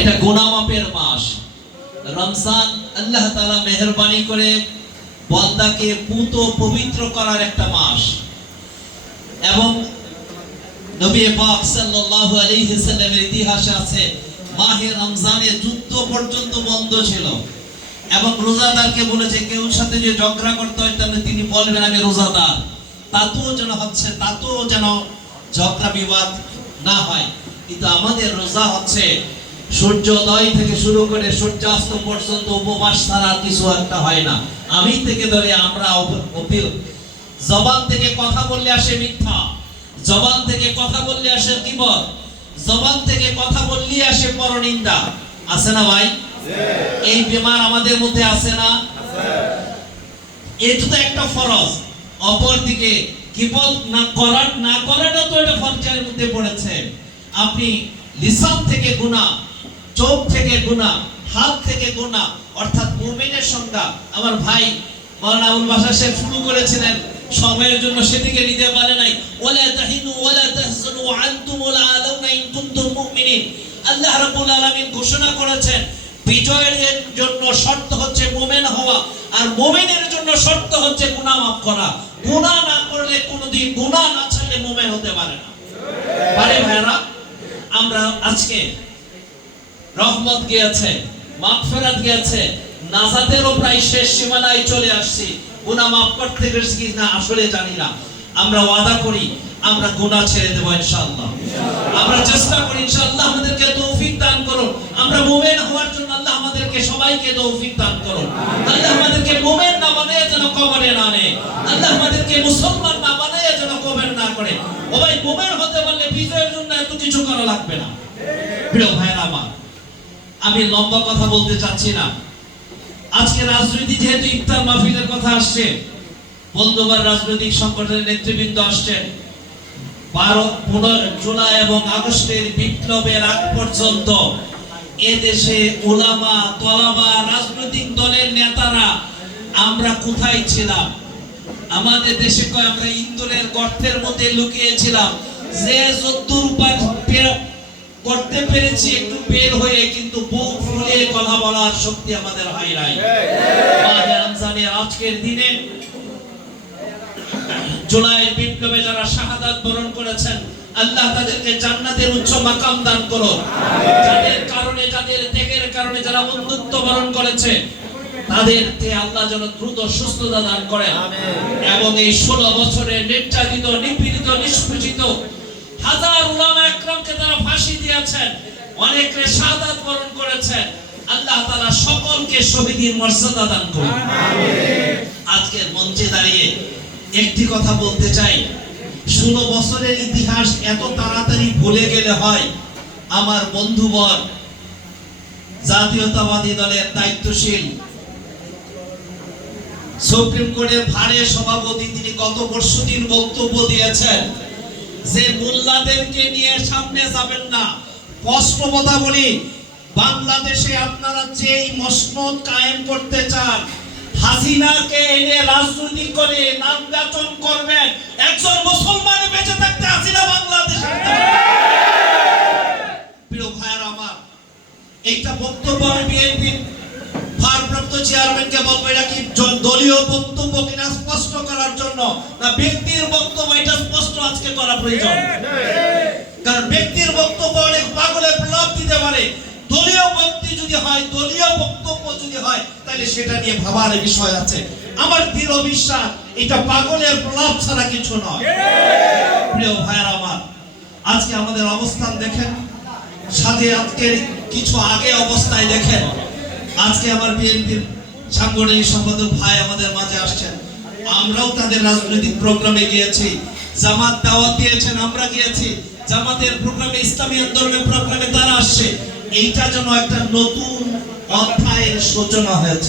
এটা গুনাহ মাফের মাস। রমজান আল্লাহ তাআলা মেহেরবানি করে বান্দাকে পুত পবিত্র করার একটা মাস। এবং নবী পাক সাল্লাল্লাহু আলাইহি সাল্লামের ইতিহাসে আছে মাহে রমজানে যুদ্ধ পর্যন্ত বন্ধ ছিল। এবং রোজাদারকে বলেছে কেউ সাথে যে ঝগড়া করতে হয় তাহলে তিনি বলবেন আমি রোজাদার, তাতেও যেন ঝগড়া বিবাদ না হয়। কিন্তু আমাদের রোজা হচ্ছে সূর্যোদয় থেকে শুরু করে সূর্যাস্ত পর্যন্ত উপবাস ছাড়া কিছু একটা হয় না। আমি থেকে ধরে আমরা জবান থেকে কথা বললে আসে মিথ্যা, জবান থেকে কথা বললে আসে গীবত, জবান থেকে কথা বললে আসে পরনিন্দা। আছে না ভাই? এই বিমার আমাদের মধ্যে আছে না? এটা তো একটা ফরজ। অপরদিকে গীবত না করাটা তো এটা ফরজের মধ্যে পড়েছে। আপনি লিসান থেকে গুনাহ, চোখ থেকে গুনাহ, হাত থেকে গুনাহ, অর্থাৎ মুমিনের সংজ্ঞা আমার ভাই মাওলানা আবুল বাশার সাহেব শুরু করেছিলেন, সময়ের জন্য সেদিকে নিতে পারে নাই। ওয়ালা তাহিনু ওয়ালা তাহজানু ওয়া আনতুমুল আলাউনা ইন কুনতুম মুমিনিন। আল্লাহ রাব্বুল আলামিন ঘোষণা করেছেন বিজয়ের জন্য শর্ত হচ্ছে মুমিন হওয়া, আর মুমিনের জন্য শর্ত হচ্ছে গুনাহ মাফ করা। গুনাহ না করলে কোনোদিন, গুনাহ না ছাড়লে মুমিন হতে পারে না। পারে ভাইরা? আমরা আজকে রহমত গিয়েছে, মাগফিরাত গিয়েছে, নাজাতেরও প্রায় শেষ সীমানায় চলে আসছি। গুনাহ মাফ করতে পেরেছি কি না আসলে জানি না। আমরা ওয়াদা করি আমরা গুনাহ ছেড়ে দেব ইনশাআল্লাহ। আমরা চেষ্টা করি ইনশাআল্লাহ আমাদেরকে তৌফিক দান করুন। আমরা মুমিন হওয়ার জন্য আল্লাহ আমাদেরকে সবাইকে তৌফিক দান করুন। আল্লাহ আমাদেরকে মুমিন না বানায় যেন কবরে না নেয়। আল্লাহ আমাদেরকে মুসলমান না বানায় যেন কবর না করে। ও ভাই, মুমিন হতে পারলে বিজয়ের জন্য এত কিছু করা লাগবে না। প্রিয় ভাইরা আমার, আমি লম্বা কথা বলতে চাচ্ছি না। আজকে রাজনীতি যেহেতু ইফতার মাহফিলের কথা আসছে, বন্ধুবার রাজনৈতিক সংগঠনের নেতৃবৃন্দ আসছেন। 15 জুলাই এবং আগস্টের বিপ্লবের আগ পর্যন্ত এদেশে উলামা, তলাবা, রাজনৈতিক দলের নেতারা আমরা কোথায় ছিলাম? আমাদের দেশে আমরা ইন্দুরের গর্তের মধ্যে লুকিয়েছিলাম। যে যদ্দূর করতে পেরেছি একটু বের হয়ে, কিন্তু বুক ফুলে কথা বলার শক্তি আমাদের হয় নাই। মাহে রমজানের আজকের দিনে জুলাইয়ের বিপ্লবে যারা শাহাদাত বরণ করেছেন, আল্লাহ তাদেরকে জান্নাতের উচ্চ মাকাম দান করুন। যাদের কারণে, যাদের ত্যাগের কারণে যারা বন্ধুত্ব বরণ করেছে, তাদেরকে আল্লাহ যেন দ্রুত সুস্থতা দান করেন। এবং এই 16 বছরের নির্যাতিত, নিপীড়িত, নিষ্পেষিত হাজার উলামা একরামকে তারা ফাঁসি দিয়েছেন, অনেকে শাহাদাত বরণ করেছেন। আল্লাহ তাআলা সকলকে শহীদের মর্যাদা দান করুন। আজকের মঞ্চে দাঁড়িয়ে একটি কথা বলতে চাই, 16 বছরের ইতিহাস এত তাড়াতাড়ি ভুলে গেলে হয়? আমার বন্ধুবর জাতীয়তাবাদী দলের দায়িত্বশীল সুপ্রিম কোর্টের ভারের সভাপতি, তিনি গত পরশুদিন বক্তব্য দিয়েছেন যে মোল্লাদেরকে নিয়ে সামনে যাবেন না। স্পষ্ট কথা বলি, বাংলাদেশে আপনারা যেই মসনদ কায়েম করতে চান, হাসিনাকে এনে রাজনীতি করে নাম বেচন করবেন, একজন মুসলমান বেঁচে থাকতে হাসিনা বাংলাদেশে। প্রিয় ভাইরা আমার, একটা বক্তব্য আমি বিএনপির ভারপ্রাপ্ত চেয়ারম্যানকে বলবো, এটা কি দলীয় বক্তব্য কিনা স্পষ্ট করার জন্য, না ব্যক্তির বক্তব্য, এটা স্পষ্ট আজকে করা প্রয়োজন। কারণ ব্যক্তির বক্তব্য অনেক পাগলের প্রলাপ দিতে পারে। দলীয় ব্যক্তি যদি হয়, দলীয় বক্তব্য যদি হয়, তাহলে সেটা নিয়ে ভাবার বিষয় আছে। আমার দৃঢ় বিশ্বাস এটা পাগলের প্রলাপ ছাড়া কিছু নয়। প্রিয় ভাইরা আমার, আজকে আমাদের অবস্থান দেখেন, সাথে আজকে কিছু আগে অবস্থায় দেখেন। আজকে আমার বিএনপির সাংগঠনিক সম্পাদক ভাই আমাদের মাঝে আসছেন, আমরাও তাদের রাজনৈতিক প্রোগ্রামে গিয়েছি। জামাত দাওয়াত দিয়েছেন, আমরা গিয়েছি। জামাতের প্রোগ্রামে, ইসলামী আন্দোলনের প্রোগ্রামে তারা আসছে। এইটা যেন একটা নতুন অধ্যায়ের সূচনা হয়েছে।